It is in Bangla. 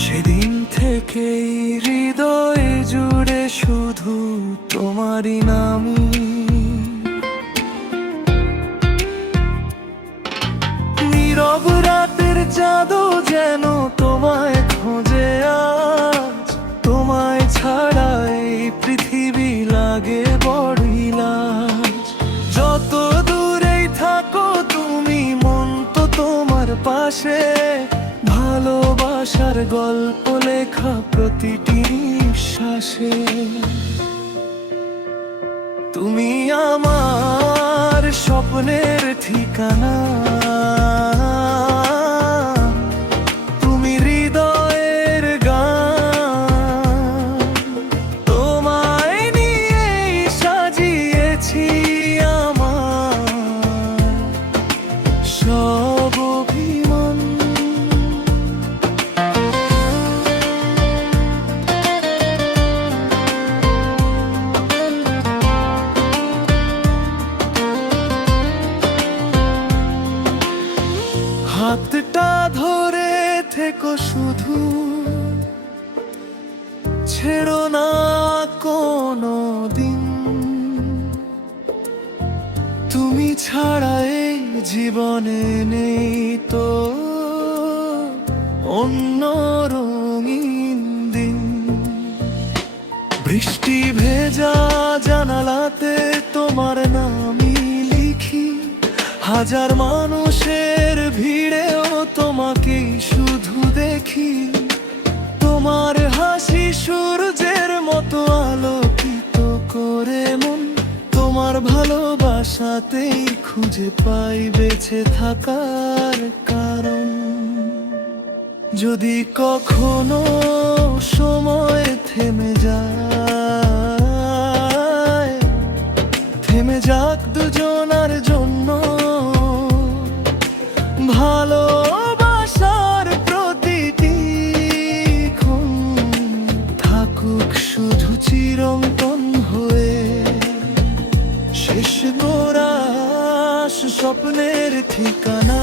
সেদিন থেকেই হৃদয়ে জুড়ে শুধু তোমারই নামই। নীরব রাতের চাঁদও যেন তোমায় খোঁজে আজ। তোমায় ছাড়া এই পৃথিবী লাগে বড়ই লাজ। যত দূরেই থাকো তুমি, মন তো তোমার পাশে। ভালোবাসার গল্প লেখা প্রতিটি নিঃশ্বাসে। তুমি আমার স্বপ্নের ঠিকানা, তুমি হৃদয়ের গান। তোমায় নিয়েই সাজিয়েছি আমার সব অভিমান। হাতটা ধরে থেকো শুধু, ছেড়ো না কোনো দিন। তুমি ছাড়া এই জীবনে নেই তো অন্য রঙিন দিন। বৃষ্টি ভেজা জানালাতে তোমার নামই লিখি। হাজার মানুষের ভিড়েও তোমাকেই শুধু দেখি। তোমার হাসি সূর্যের মতো আলোকিত করে মন। তোমার ভালোবাসাতেই খুঁজে পাই বেঁচে থাকার কারণ। যদি কখনো সময় থেমে যায়, থেমে যাক দুজনার জন্য। ভালোবাসার প্রতিটি ক্ষণ থাকুক শুধু চিরন্তন হয়ে। শেষ গোরাস স্বপ্নের ঠিকানা।